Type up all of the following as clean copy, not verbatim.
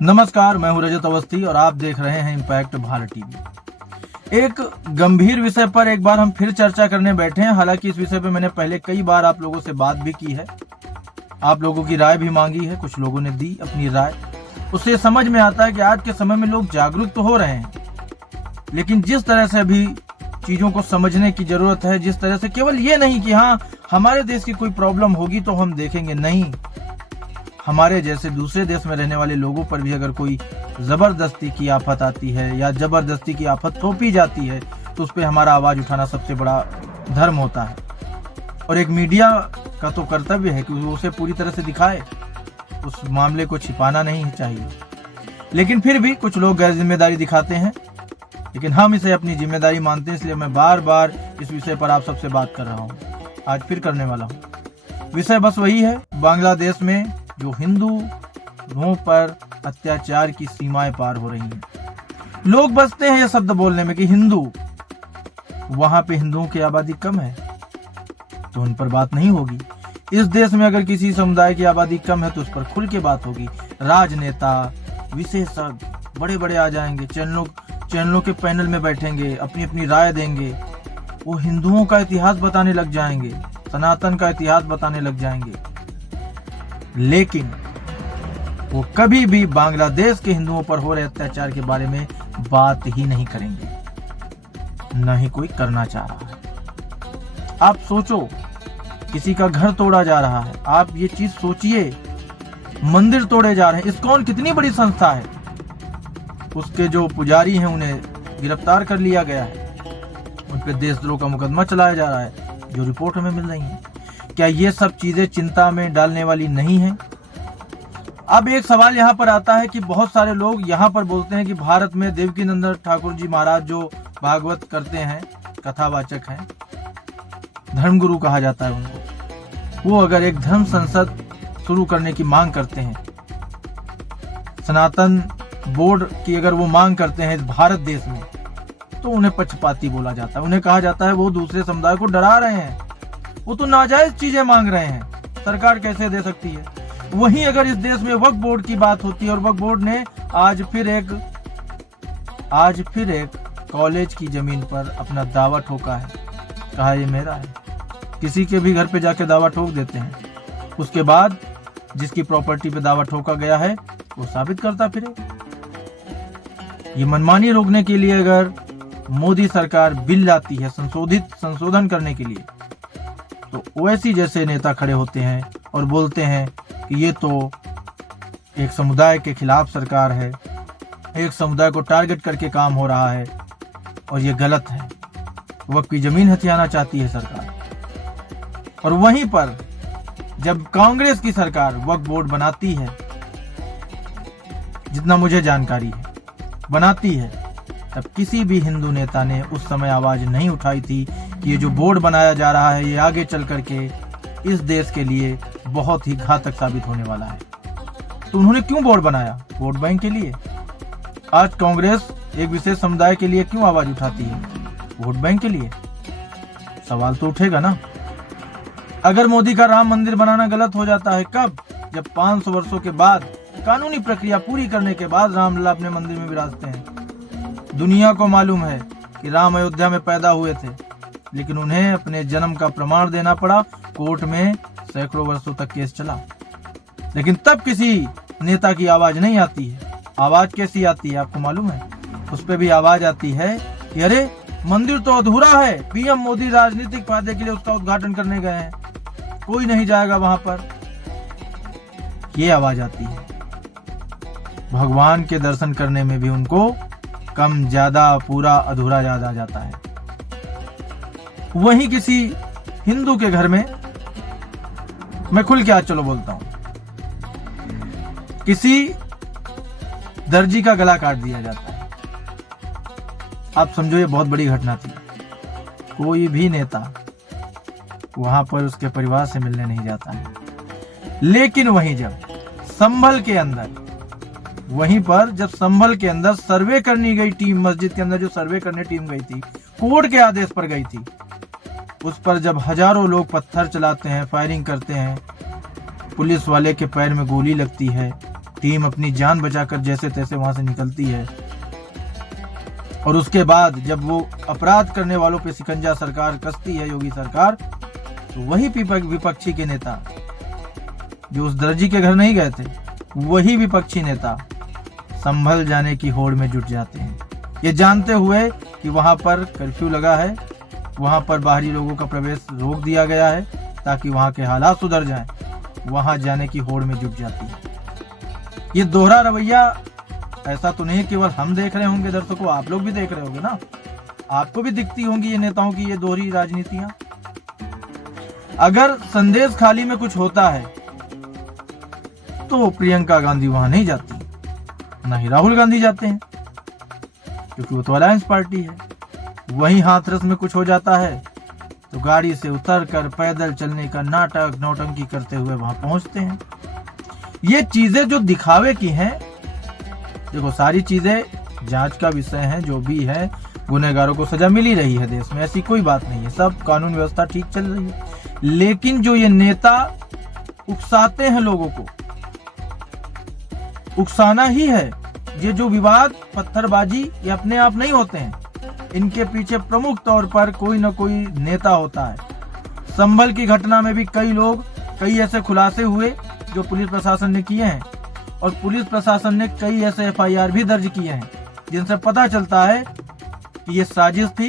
नमस्कार, मैं हूं रजत अवस्थी और आप देख रहे हैं इम्पैक्ट भारत टीवी। एक गंभीर विषय पर एक बार हम फिर चर्चा करने बैठे हैं। हालांकि इस विषय पर मैंने पहले कई बार आप लोगों से बात भी की है, आप लोगों की राय भी मांगी है, कुछ लोगों ने दी अपनी राय। उससे समझ में आता है कि आज के समय में लोग जागरूक तो हो रहे हैं, लेकिन जिस तरह से अभी चीजों को समझने की जरूरत है, जिस तरह से केवल ये नहीं कि हाँ हमारे देश की कोई प्रॉब्लम होगी तो हम देखेंगे, नहीं, हमारे जैसे दूसरे देश में रहने वाले लोगों पर भी अगर कोई जबरदस्ती की आफत आती है या जबरदस्ती की आफत थोपी जाती है तो उस पर हमारा आवाज उठाना सबसे बड़ा धर्म होता है। और एक मीडिया का तो कर्तव्य है कि वो उसे पूरी तरह से दिखाए, उस मामले को छिपाना नहीं चाहिए। लेकिन फिर भी कुछ लोग गैर जिम्मेदारी दिखाते हैं, लेकिन हम इसे अपनी जिम्मेदारी मानते हैं, इसलिए मैं बार बार इस विषय पर आप सबसे बात कर रहा हूँ। आज फिर करने वाला हूँ। विषय बस वही है, बांग्लादेश में जो हिंदुओं पर अत्याचार की सीमाएं पार हो रही हैं। लोग बसते हैं ये शब्द बोलने में कि हिंदू, वहां पे हिंदुओं की आबादी कम है तो उन पर बात नहीं होगी। इस देश में अगर किसी समुदाय की आबादी कम है तो उस पर खुल के बात होगी। राजनेता, विशेषज्ञ बड़े बड़े आ जाएंगे, चैनलों के पैनल में बैठेंगे, अपनी अपनी राय देंगे। वो हिंदुओं का इतिहास बताने लग जाएंगे, सनातन का इतिहास बताने लग जाएंगे, लेकिन वो कभी भी बांग्लादेश के हिंदुओं पर हो रहे अत्याचार के बारे में बात ही नहीं करेंगे, न ही कोई करना चाह रहा है। आप सोचो, किसी का घर तोड़ा जा रहा है, आप ये चीज सोचिए, मंदिर तोड़े जा रहे हैं। इस्कॉन कितनी बड़ी संस्था है, उसके जो पुजारी हैं उन्हें गिरफ्तार कर लिया गया है, उन पर देशद्रोह का मुकदमा चलाया जा रहा है, जो रिपोर्ट हमें मिल रही है। क्या ये सब चीजें चिंता में डालने वाली नहीं है? अब एक सवाल यहाँ पर आता है कि बहुत सारे लोग यहाँ पर बोलते हैं कि भारत में देवकीनंदन ठाकुर जी महाराज जो भागवत करते हैं, कथावाचक हैं, धर्मगुरु कहा जाता है उनको, वो अगर एक धर्म संसद शुरू करने की मांग करते हैं, सनातन बोर्ड की अगर वो मांग करते हैं इस भारत देश में, तो उन्हें पक्षपाती बोला जाता है। उन्हें कहा जाता है वो दूसरे समुदाय को डरा रहे हैं, वो तो नाजायज चीजें मांग रहे हैं, सरकार कैसे दे सकती है। वहीं अगर इस देश में वक्फ बोर्ड की बात होती है और वक्फ बोर्ड ने आज फिर एक कॉलेज की जमीन पर अपना दावा ठोका है, कहा ये मेरा है। किसी के भी घर पे जाके दावा ठोक देते हैं, उसके बाद जिसकी प्रॉपर्टी पे दावा ठोका गया है वो साबित करता फिरे। ये मनमानी रोकने के लिए अगर मोदी सरकार बिल लाती है संशोधन करने के लिए, तो ओवैसी जैसे नेता खड़े होते हैं और बोलते हैं कि ये तो एक समुदाय के खिलाफ सरकार है, एक समुदाय को टारगेट करके काम हो रहा है और ये गलत है, वक्फ की जमीन हथियाना चाहती है सरकार। और वहीं पर जब कांग्रेस की सरकार वक्फ बोर्ड बनाती है, जितना मुझे जानकारी है बनाती है, तब किसी भी हिंदू नेता ने उस समय आवाज नहीं उठाई थी कि ये जो बोर्ड बनाया जा रहा है ये आगे चल करके इस देश के लिए बहुत ही घातक साबित होने वाला है। तो उन्होंने क्यों बोर्ड बनाया? वोट बैंक के लिए। आज कांग्रेस एक विशेष समुदाय के लिए क्यों आवाज उठाती है? वोट बैंक के लिए। सवाल तो उठेगा ना। अगर मोदी का राम मंदिर बनाना गलत हो जाता है कब? जब 500 वर्षों के बाद कानूनी प्रक्रिया पूरी करने के बाद रामलला अपने मंदिर में विराजते हैं। दुनिया को मालूम है कि राम अयोध्या में पैदा हुए थे, लेकिन उन्हें अपने जन्म का प्रमाण देना पड़ा, कोर्ट में सैकड़ों वर्षों तक केस चला, लेकिन तब किसी नेता की आवाज नहीं आती है। आवाज कैसी आती है आपको मालूम है? उस पर भी आवाज आती है कि अरे मंदिर तो अधूरा है, पीएम मोदी राजनीतिक फायदे के लिए उसका उद्घाटन करने गए हैं, कोई नहीं जाएगा वहां पर। ये आवाज आती है। भगवान के दर्शन करने में भी उनको कम ज्यादा, पूरा अधूरा याद आ जाता है। वहीं किसी हिंदू के घर में, मैं खुल के आज चलो बोलता हूं, किसी दर्जी का गला काट दिया जाता है। आप समझो ये बहुत बड़ी घटना थी। कोई भी नेता वहां पर उसके परिवार से मिलने नहीं जाता है। लेकिन वहीं जब संभल के अंदर सर्वे करनी गई टीम, मस्जिद के अंदर जो सर्वे करने टीम गई थी, कोर्ट के आदेश पर गई थी, उस पर जब हजारों लोग पत्थर चलाते हैं, फायरिंग करते हैं, पुलिस वाले के पैर में गोली लगती है, टीम अपनी जान बचाकर जैसे तैसे वहां से निकलती है और उसके बाद जब वो अपराध करने वालों पे शिकंजा सरकार कसती है, योगी सरकार, तो वही विपक्षी के नेता जो उस दर्जी के घर नहीं गए थे, वही विपक्षी नेता संभल जाने की होड़ में जुट जाते हैं, ये जानते हुए कि वहां पर कर्फ्यू लगा है, वहां पर बाहरी लोगों का प्रवेश रोक दिया गया है ताकि वहां के हालात सुधर जाएं, वहां जाने की होड़ में जुट जाती है। ये दोहरा रवैया ऐसा तो नहीं केवल हम देख रहे होंगे दर्शकों, आप लोग भी देख रहे होंगे ना, आपको भी दिखती होंगी ये नेताओं की ये दोहरी राजनीतियां। अगर संदेश खाली में कुछ होता है तो प्रियंका गांधी वहां नहीं जाती, ना ही राहुल गांधी जाते हैं, क्योंकि वो तो अलायंस पार्टी है। वहीं हाथरस में कुछ हो जाता है तो गाड़ी से उतरकर पैदल चलने का नाटक नौटंकी करते हुए वहां पहुंचते हैं। ये चीजें जो दिखावे की हैं, देखो सारी चीजें जांच का विषय है, जो भी है गुनहगारों को सजा मिल ही रही है देश में, ऐसी कोई बात नहीं है, सब कानून व्यवस्था ठीक चल रही है। लेकिन जो ये नेता उकसाते हैं लोगों को, उकसाना ही है। ये जो विवाद पत्थरबाजी ये अपने आप नहीं होते हैं, इनके पीछे प्रमुख तौर पर कोई न कोई नेता होता है। संभल की घटना में भी कई ऐसे खुलासे हुए जो पुलिस प्रशासन ने किए हैं और पुलिस प्रशासन ने कई ऐसे एफआईआर भी दर्ज किए हैं जिनसे पता चलता है कि ये साजिश थी,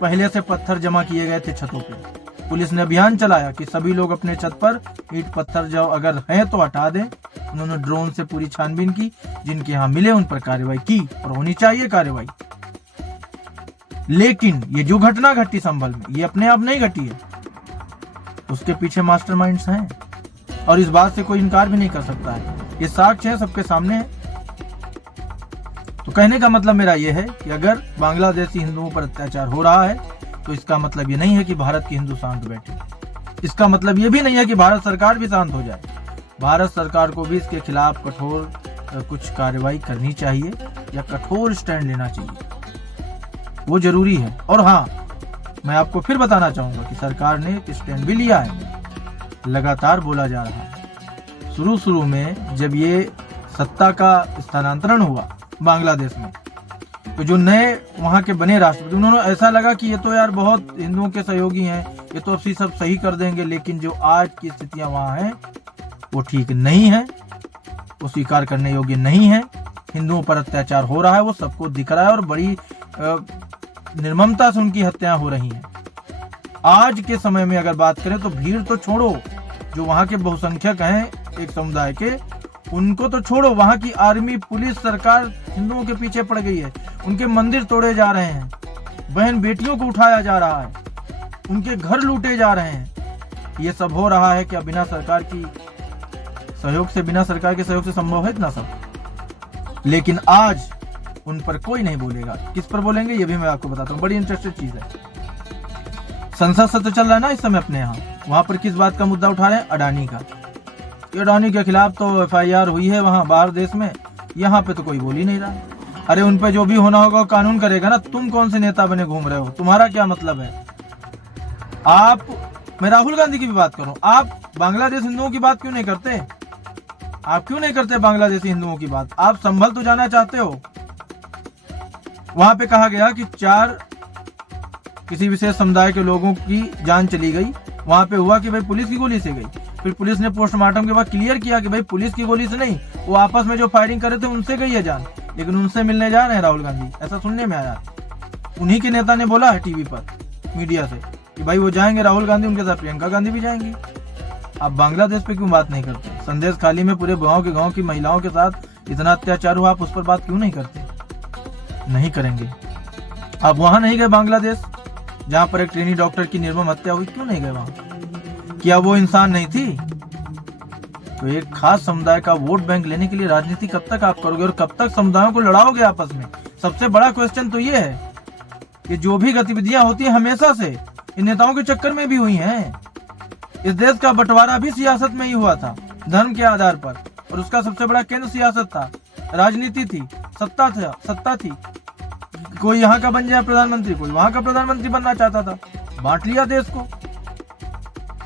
पहले से पत्थर जमा किए गए थे छतों पे। पुलिस ने अभियान चलाया कि सभी लोग अपने छत पर ईंट पत्थर जो अगर हैं तो हटा दें। उन्होंने ड्रोन से पूरी छानबीन की, जिनके यहाँ मिले उन पर कार्रवाई की और होनी चाहिए कार्रवाई। लेकिन ये जो घटना घटी संभल में, ये अपने आप नहीं घटी है, उसके पीछे मास्टरमाइंड्स हैं और इस बात से कोई इनकार भी नहीं कर सकता है। ये साक्ष्य है, सबके सामने है। तो कहने का मतलब मेरा ये है कि अगर बांग्लादेशी हिंदुओं पर अत्याचार हो रहा है तो इसका मतलब ये नहीं है कि भारत के हिंदू शांत बैठे, इसका मतलब ये भी नहीं है कि भारत सरकार भी शांत हो जाए। भारत सरकार को भी इसके खिलाफ कठोर कुछ कार्रवाई करनी चाहिए या कठोर स्टैंड लेना चाहिए, वो जरूरी है। और हाँ, मैं आपको फिर बताना चाहूंगा कि सरकार ने एक स्टैंड भी लिया है, लगातार बोला जा रहा है। शुरू में जब ये सत्ता का स्थानांतरण हुआ बांग्लादेश में, तो जो नए वहां के बने राष्ट्रपति, उन्होंने ऐसा लगा कि ये तो यार बहुत हिंदुओं के सहयोगी हैं, ये तो अब सब सही कर देंगे। लेकिन जो आज की स्थितियां वहां हैं वो ठीक नहीं है, वो स्वीकार करने योग्य नहीं है। हिंदुओं पर अत्याचार हो रहा है, वो सबको दिख रहा है और बड़ी निर्ममता से उनकी हत्याएं हो रही हैं। आज के समय में अगर बात करें तो भीड़ तो छोड़ो, जो वहां के बहुसंख्यक हैं एक समुदाय के, उनको तो छोड़ो, वहां की आर्मी पुलिस सरकार हिंदुओं के पीछे पड़ गई है। उनके मंदिर तोड़े जा रहे हैं, बहन बेटियों को उठाया जा रहा है, उनके घर लूटे जा रहे हैं। ये सब हो रहा है क्या बिना सरकार की सहयोग से, बिना सरकार के सहयोग से संभव है इतना सब? लेकिन आज उन पर कोई नहीं बोलेगा। किस पर बोलेंगे ये भी मैं आपको बताता हूँ, बड़ी इंटरेस्टेड चीज है। संसद सत्र चल रहा है ना इस समय अपने यहाँ, वहां पर किस बात का मुद्दा उठा रहे हैं? अडानी का। अडानी के खिलाफ तो एफआईआर हुई है वहां बाहर देश में, यहाँ पे तो कोई बोल ही नहीं रहा। अरे उन पे जो भी होना होगा कानून करेगा ना, तुम कौन से नेता बने घूम रहे हो, तुम्हारा क्या मतलब है? आप, मैं राहुल गांधी की भी बात करूं, आप बांग्लादेश हिंदुओं की बात क्यों नहीं करते? आप क्यों नहीं करते बांग्लादेशी हिंदुओं की बात? आप संभल तो जाना चाहते हो। वहां पे कहा गया कि 4 किसी विशेष समुदाय के लोगों की जान चली गई। वहां पे हुआ कि भाई पुलिस की गोली से गई, फिर पुलिस ने पोस्टमार्टम के बाद क्लियर किया कि भाई पुलिस की गोली से नहीं, वो आपस में जो फायरिंग कर रहे थे उनसे गई है जान। लेकिन उनसे मिलने जा रहे हैं राहुल गांधी, ऐसा सुनने में आया। उन्हीं के नेता ने बोला है टीवी पर मीडिया से कि भाई वो जाएंगे राहुल गांधी, उनके साथ प्रियंका गांधी भी जाएंगी। आप बांग्लादेश पे क्यों बात नहीं करते? संदेश खाली में पूरे गाँव की महिलाओं के साथ इतना अत्याचार हुआ, आप उस पर बात क्यों नहीं करते? नहीं करेंगे। आप वहां नहीं गए बांग्लादेश जहां पर एक ट्रेनी डॉक्टर की निर्मम हत्या हुई, क्यों नहीं गए वहां? क्या वो इंसान नहीं थी? तो एक खास समुदाय का वोट बैंक लेने के लिए राजनीति कब तक आप करोगे और कब तक समुदायों को लड़ाओगे आपस में? सबसे बड़ा क्वेश्चन तो ये है कि जो भी गतिविधियां होती है हमेशा से इन नेताओं के चक्कर में भी हुई हैं। इस देश का बंटवारा भी सियासत में ही हुआ था, धर्म के आधार पर, और उसका सबसे बड़ा केंद्र सियासत था, राजनीति थी, सत्ता थी। कोई यहाँ का बन जाए प्रधानमंत्री, कोई वहां का प्रधानमंत्री बनना चाहता था, बांट लिया देश को।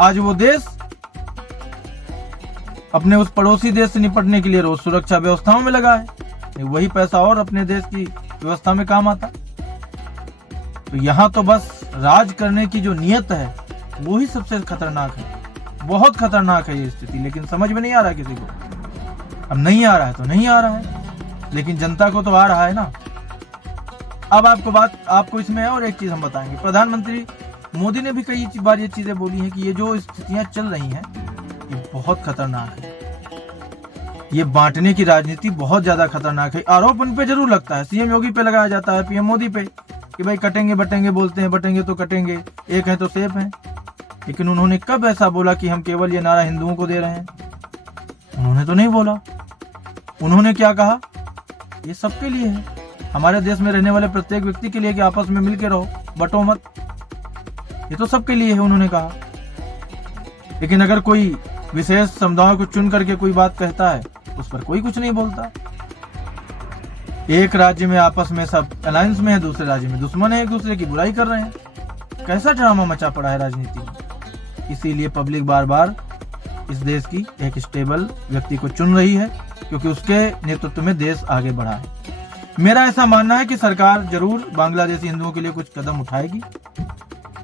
आज वो देश अपने उस पड़ोसी देश से निपटने के लिए रोज सुरक्षा व्यवस्थाओं में लगा है, वही पैसा और अपने देश की व्यवस्था में काम आता। तो यहाँ तो बस राज करने की जो नियत है वो ही सबसे खतरनाक है, बहुत खतरनाक है ये स्थिति। लेकिन समझ में नहीं आ रहा किसी को। अब नहीं आ रहा है तो नहीं आ रहा है, लेकिन जनता को तो आ रहा है ना। अब आपको इसमें और एक चीज हम बताएंगे। प्रधानमंत्री मोदी ने भी कई बार ये चीजें बोली हैं कि ये जो स्थितियां चल रही हैं ये बहुत खतरनाक है, ये बांटने की राजनीति बहुत ज्यादा खतरनाक है। आरोप उन पे जरूर लगता है, सीएम योगी पे लगाया जाता है, पीएम मोदी पे, कि भाई कटेंगे बटेंगे बोलते हैं, बटेंगे तो कटेंगे, एक है तो सेफ है। लेकिन उन्होंने कब ऐसा बोला कि हम केवल ये नारा हिंदुओं को दे रहे हैं? उन्होंने तो नहीं बोला। उन्होंने क्या कहा? ये सबके लिए है, हमारे देश में रहने वाले प्रत्येक व्यक्ति के लिए, कि आपस में मिलके रहो, बटो मत, ये तो सबके लिए है, उन्होंने कहा। लेकिन अगर कोई विशेष समुदायों को चुन करके कोई बात कहता है उस पर कोई कुछ नहीं बोलता। एक राज्य में आपस में सब अलायंस में है, दूसरे राज्य में दुश्मन है, एक दूसरे की बुराई कर रहे हैं। कैसा ड्रामा मचा पड़ा है राजनीति में। इसीलिए पब्लिक बार बार इस देश की एक स्टेबल व्यक्ति को चुन रही है, क्योंकि उसके नेतृत्व में देश आगे बढ़ा है। मेरा ऐसा मानना है कि सरकार जरूर बांग्लादेशी हिंदुओं के लिए कुछ कदम उठाएगी।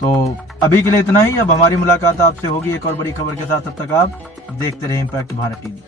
तो अभी के लिए इतना ही। अब हमारी मुलाकात आपसे होगी एक और बड़ी खबर के साथ। तब तक आप देखते रहे इम्पैक्ट भारत टीवी।